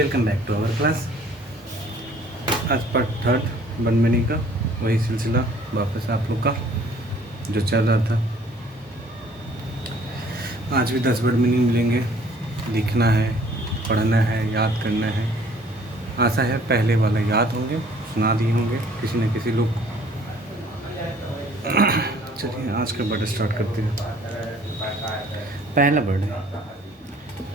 Welcome back to our class. आज part third one meaning का वही सिलसिला वापस आप लोग का जो चल रहा था। आज भी 10 वर्ड मीनिंग मिलेंगे। लिखना है, पढ़ना है, याद करना है। आशा है पहले वाला याद होंगे, सुना दिए होंगे किसी न किसी लोग को। चलिए आज का वर्ड स्टार्ट करते हैं। पहला वर्ड है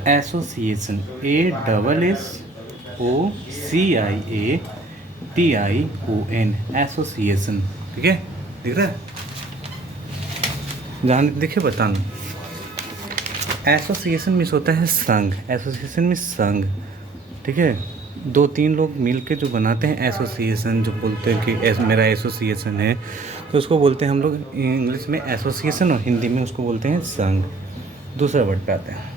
एसोसिएशन। ASSOCIATION association. ठीक है, दिख रहा है? जहाँ दिखे बताना। एसोसिएशन मीन्स होता है संघ। एसोसिएशन मीन्स संघ। ठीक है, 2-3 लोग मिलके जो बनाते हैं एसोसिएशन, जो बोलते हैं कि मेरा एसोसिएशन है, तो उसको बोलते हैं हम लोग इंग्लिश में एसोसिएशन और हिंदी में उसको बोलते हैं संघ। दूसरा वर्ड पे आते हैं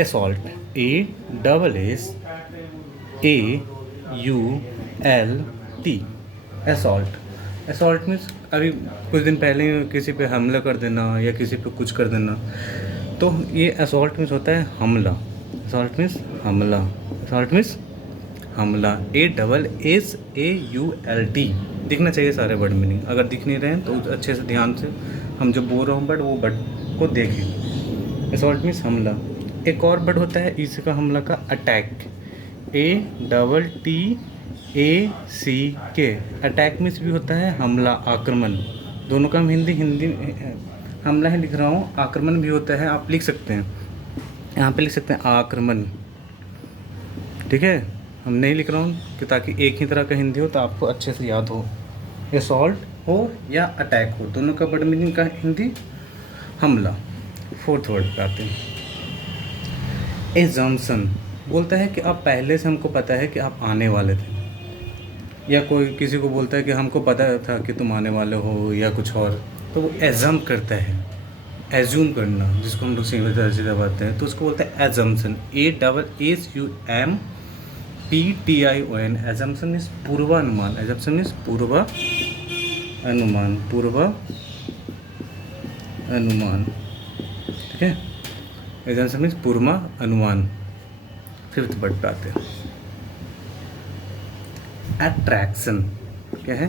assault. ASSAULT assault. Assault means अभी कुछ दिन पहले किसी पे हमला कर देना या किसी पे कुछ कर देना, तो ये असॉल्ट मीन्स होता है हमला। असॉल्ट मीन्स हमला। असॉल्ट मीन्स हमला। ASSAULT दिखना चाहिए सारे वर्ड मीनिंग। अगर दिख नहीं रहे हैं तो अच्छे से ध्यान से हम जो बोल रहा हूँ वर्ड वो वर्ड को देखें। असॉल्ट मीन्स हमला। एक और वर्ड होता है इसका हमला का अटैक। ATTACK अटैक मीन्स भी होता है हमला, आक्रमण। दोनों का हम हिंदी हमला ही लिख रहा हूँ, आक्रमण भी होता है। आप लिख सकते हैं, यहाँ पे लिख सकते हैं आक्रमण। ठीक है, हम नहीं लिख रहा हूँ कि ताकि एक ही तरह का हिंदी हो तो आपको अच्छे से याद हो। असॉल्ट हो या अटैक हो, दोनों का वर्ड मीनिंग का हिंदी हमला। फोर्थ वर्ड पे आते हैं एजम्पशन। बोलता है कि आप पहले से हमको पता है कि आप आने वाले थे, या कोई किसी को बोलता है कि हमको पता था कि तुम आने वाले हो या कुछ और, तो वो एजम करता है। एज्यूम करना जिसको हम लोग सीधे दबाते हैं तो उसको बोलते हैं एजम्पशन। ASSUMPTION एजम्पशन इज पूर्वानुमान। एजम्पशन इज पूर्वानुमान। पूर्वानुमान। ठीक है, एजम्पशन मीन्स पूर्वानुमान। फिफ्थ वर्ड पे आते हैं अट्रैक्शन। क्या है?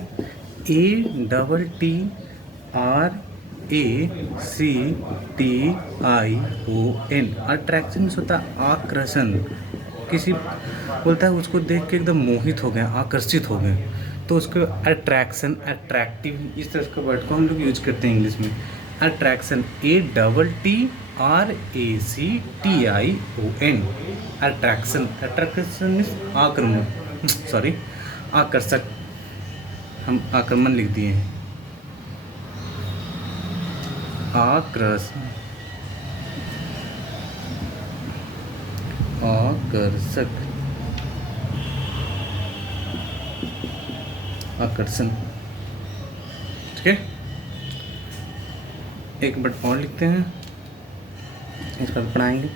ATTRACTION अट्रैक्शन मीन्स होता है आकर्षण। किसी बोलता है उसको देख के एकदम मोहित हो गए, आकर्षित हो गए, तो उसको अट्रैक्शन, अट्रैक्टिव, इस तरह के वर्ड को हम लोग यूज करते हैं इंग्लिश में। Attraction ATTRACTION attraction. Attraction means आक्रमण, सॉरी आकर्षक। हम आक्रमण लिख दिए हैं, आकर्षण, आकर्षक, आकर्षण। ठीक है, एक वर्ड और लिखते हैं, इसका पढ़ाएंगे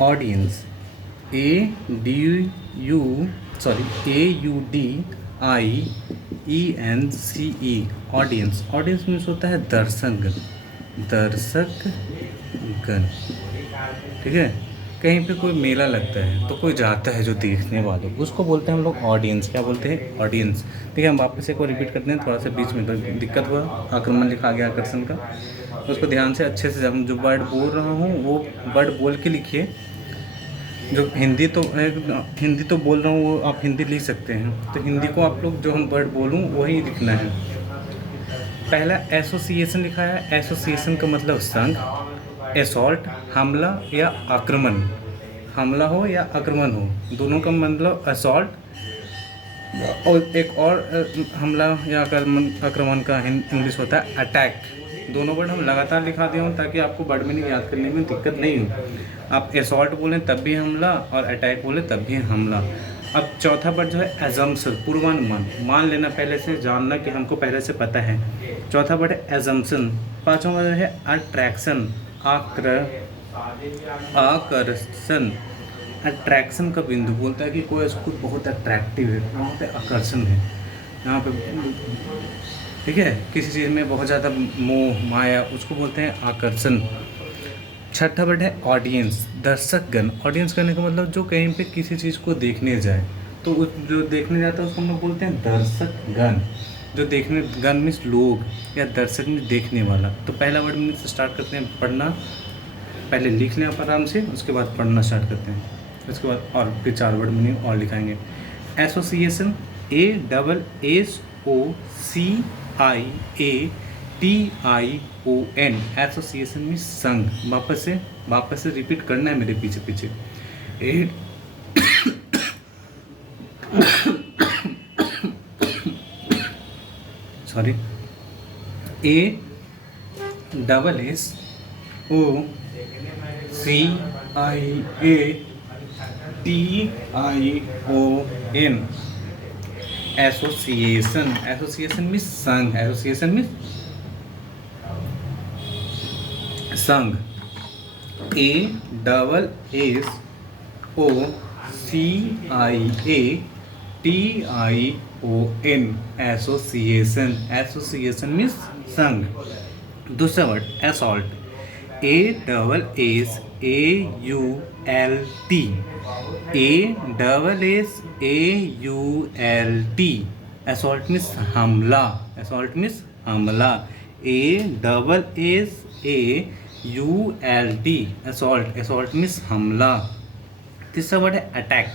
audience. AUDIENCE audience. Audience means होता है दर्शकगण, दर्शकगण। ठीक है, कहीं पे कोई मेला लगता है तो कोई जाता है जो देखने वाले, उसको बोलते हैं हम लोग ऑडियंस। क्या बोलते हैं? ऑडियंस। ठीक है, हम वापस एक और रिपीट करते हैं, थोड़ा सा बीच में दिक्कत हुआ, आक्रमण लिखा गया आकर्षण का, उसको ध्यान से अच्छे से हम जो वर्ड बोल रहा हूँ वो वर्ड बोल के लिखिए। जो हिंदी तो बोल रहा हूँ वो आप हिंदी लिख सकते हैं, तो हिंदी को आप लोग जो हम वर्ड बोलूँ वही लिखना है। पहला एसोसिएशन लिखा है, एसोसिएशन का मतलब संघ। असॉल्ट हमला या आक्रमण, हमला हो या आक्रमण हो, दोनों का मतलब असॉल्ट। और एक और हमला या आक्रमण का इंग्लिश होता है अटैक। दोनों वर्ड हम लगातार लिखा दिए हों ताकि आपको वर्ड मीनिंग याद करने में दिक्कत नहीं हो। आप असॉल्ट बोलें तब भी हमला और अटैक बोलें तब भी हमला। अब चौथा वर्ड जो है एजम्पशन, पूर्वानुमान। मान लेना पहले से, जानना कि हमको पहले से पता है। चौथा वर्ड है एजम्पशन। पाँचवा वर्ड है अट्रैक्शन, आकर्षण। अट्रैक्शन का बिंदु बोलता है कि कोई उसको बहुत अट्रैक्टिव है, वहाँ पे आकर्षण है, यहाँ पे। ठीक है, किसी चीज़ में बहुत ज़्यादा मोह माया, उसको बोलते हैं आकर्षण। छठा वर्ड है ऑडियंस, दर्शकगण। ऑडियंस करने का मतलब जो कहीं पे किसी चीज़ को देखने जाए, तो जो देखने जाता है उसको हम लोग बोलते हैं दर्शकगण। जो देखने, गण मीन्स लोग, या दर्शक मीन्स देखने वाला। तो पहला वर्ड मीन्स स्टार्ट करते हैं पढ़ना, पहले लिख लें आप आराम से, उसके बाद पढ़ना स्टार्ट करते हैं। उसके बाद और फिर 4 वर्ड मीनिंग और लिखाएंगे। एसोसिएशन, ASSOCIATION, एसोसिएशन मीन्स संघ। वापस से रिपीट करना है मेरे पीछे पीछे। ए sorry, ASSOCIATION, association. Association means संघ, एसोसिएशन मीन्स संघ। ASSOCIATION, association. एसोसिएशन मीन्स संघ। दूसरा word assault, ASSAULT, ASSAULT, assault means हमला, असॉल्ट मीन्स हमला, ASSAULT, असॉल्ट, असॉल्ट मीन्स हमला। तीसरा वर्ड है अटैक,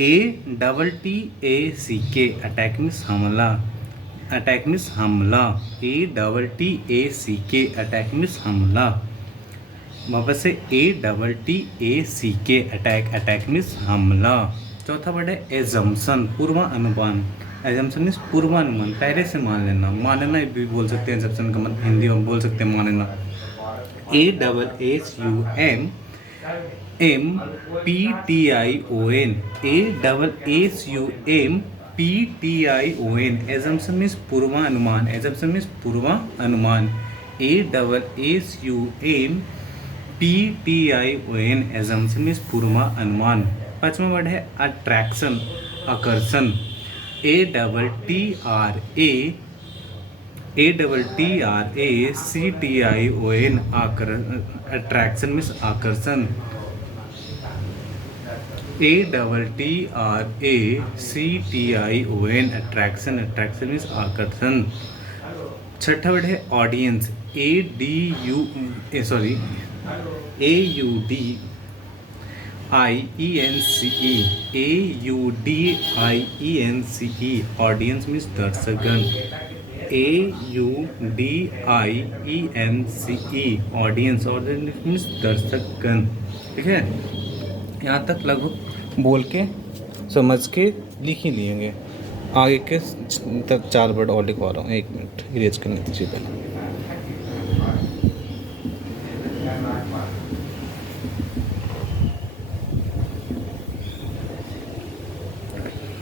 ATTACK, अटैक मीन्स हमला, अटैक मीन्स हमला, ATTACK, अटैक मीन्स हमला। वापस से ATTACK, अटैक, अटैक मीन्स हमला। चौथा वर्ड है एजम्पशन, पूर्वानुमान। एजम्पशन मीन्स पूर्वानुमान, पहले से मान लेना। मानना भी बोल सकते हैं एजम्पशन का मतलब, हिंदी में बोल सकते हैं मानना। ASSUMPTION, ASSUMPTION, एजम्पशन मीन्स पूर्वानुमान, एजम्पशन मीन्स पूर्वानुमान, ASSUMPTION, एजम्पशन मीन्स पूर्वानुमान। पांचवा वर्ड है अट्रैक्शन, आकर्षण, ATTRACTION, अट्रैक्शन मीन्स आकर्षण, ATTRACTION, अट्रैक्शन, अट्रैक्शन मीन्स आकर्षण। छठा वर्ड है audience, AUDIENCE, AUDIENCE, audience means दर्शकगण, AUDIENCE, ऑडियंस, ऑडियंस मीन्स दर्शकगण। ठीक है, यहाँ तक लगभग बोल के समझ के लिख ही लेंगे। आगे के 4 वर्ड और लिखवा रहा हूँ, 1 मिनट इरेज करने दीजिए पहले।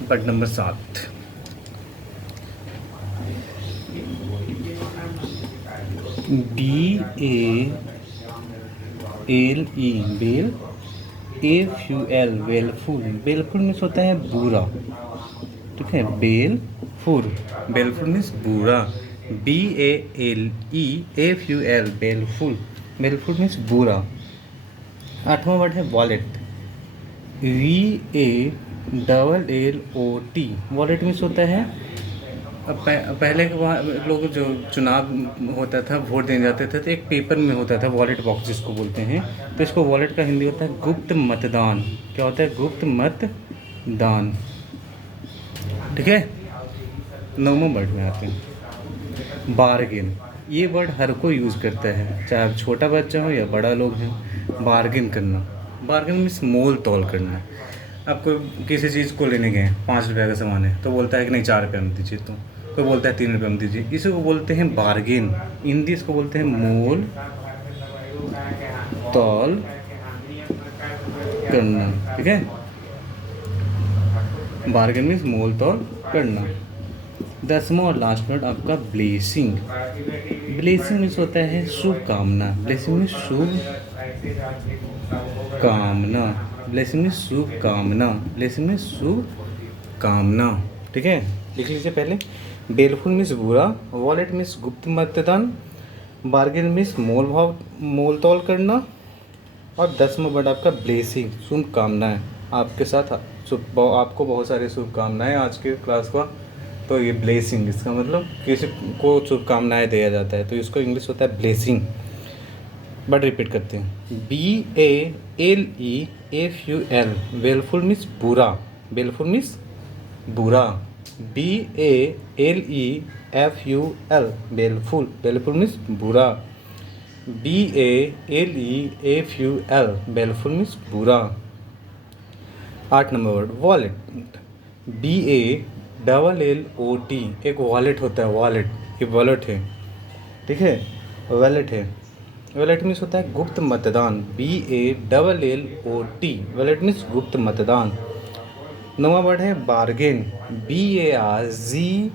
Word number 7, BALE, bale, AFUL, baleful. Baleful means होता है बुरा, ठीक है, बेलफुल, बेलफुल मीन्स बुरा, BALEFUL, बेलफुल, बेलफुल मीन्स बुरा। आठवां वर्ड है वॉलेट, VALLOT, वॉलेट मीन्स होता है, पहले के लोग जो चुनाव होता था, वोट देने जाते थे, तो एक पेपर में होता था वॉलेट बॉक्स जिसको बोलते हैं, तो इसको वॉलेट का हिंदी होता है गुप्त मतदान। क्या होता है? गुप्त मतदान। ठीक है, 9वें वर्ड में आते हैं बार्गेन। ये वर्ड हर कोई यूज़ करता है, चाहे आप छोटा बच्चा हो या बड़ा लोग हैं। बार्गेन करना, बार्गेन मीन्स मोल तोल करना। आपको किसी चीज़ को लेने गए, 5 रुपये का सामान है, तो बोलता है कि नहीं 4 रुपये में दीजिए, तो कोई बोलता है 3 रुपये में दीजिए। इसी को बोलते हैं बार्गेन। हिंदी इसको बोलते हैं मोल तोल करना। ठीक है, बार्गेन मीन्स मोल तोल करना। 10वां और लास्ट वर्ड आपका ब्लेसिंग। ब्लेसिंग मीन्स होता है शुभ कामना। ब्लेसिंग मीन्स शुभ कामना। ब्लेसिंग मीन्स शुभ कामना। ब्लेसिंग मीन्स शुभ कामना। ठीक है, लिख लीजिए पहले। बेलफुल मीन्स बुरा, वॉलेट मीन्स गुप्त मतदान, बार्गेन मीन्स मोल तोल करना, और 10वां वर्ड आपका ब्लेसिंग, शुभकामनाएं। आपके साथ आपको बहुत सारी शुभकामनाएं आज के क्लास का। तो ये ब्लेसिंग, इसका मतलब किसी को शुभकामनाएं दिया जाता है, तो इसको इंग्लिश होता है ब्लेसिंग। बट रिपीट करते हैं, BALEFUL, बेलफुल मीन्स बुरा, बेलफुल मीन्स बुरा। BALEFUL, बेलफुल, बेलफुल मीन्स बुरा। BALEFUL, बेलफुल मीन्स बुरा। 8 नंबर वर्ड वॉलेट, WALLOT, एक वॉलेट होता है, वॉलेट, ये वॉलेट है, ठीक है, वॉलेट है। वॉलेट मीन्स होता है गुप्त मतदान, BALLOT, वॉलेट मीन्स गुप्त मतदान। 9वां वर्ड है bargain, BARGAIN,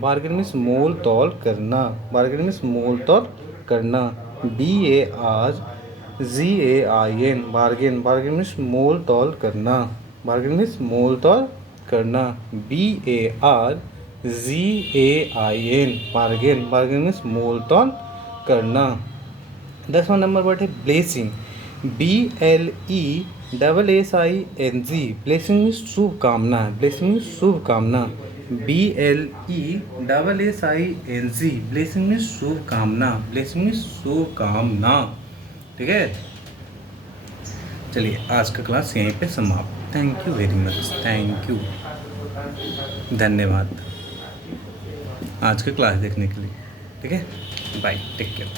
bargain means mole तोल करना, बार्गेन मीन्स मोल तोल करना, BARGAIN, bargain, bargain means mole तोल करना, बार्गेन मीन्स मोल तोल करना, BARGAIN, bargain, bargain means mole तोल करना। 10वां नंबर वर्ड है ब्लेसिंग, BLESSING, ब्लेसिंग मीन्स शुभकामना, ब्लेसिंग मीन्स शुभकामना, BLESSING, ब्लेसिंग मीन्स शुभकामना, ब्लेसिंग मीन्स शुभकामना। ठीक है, चलिए आज का क्लास यहीं पे समाप्त। Thank you very much, thank you, धन्यवाद आज का क्लास देखने के लिए। ठीक है, बाय, टेक केयर।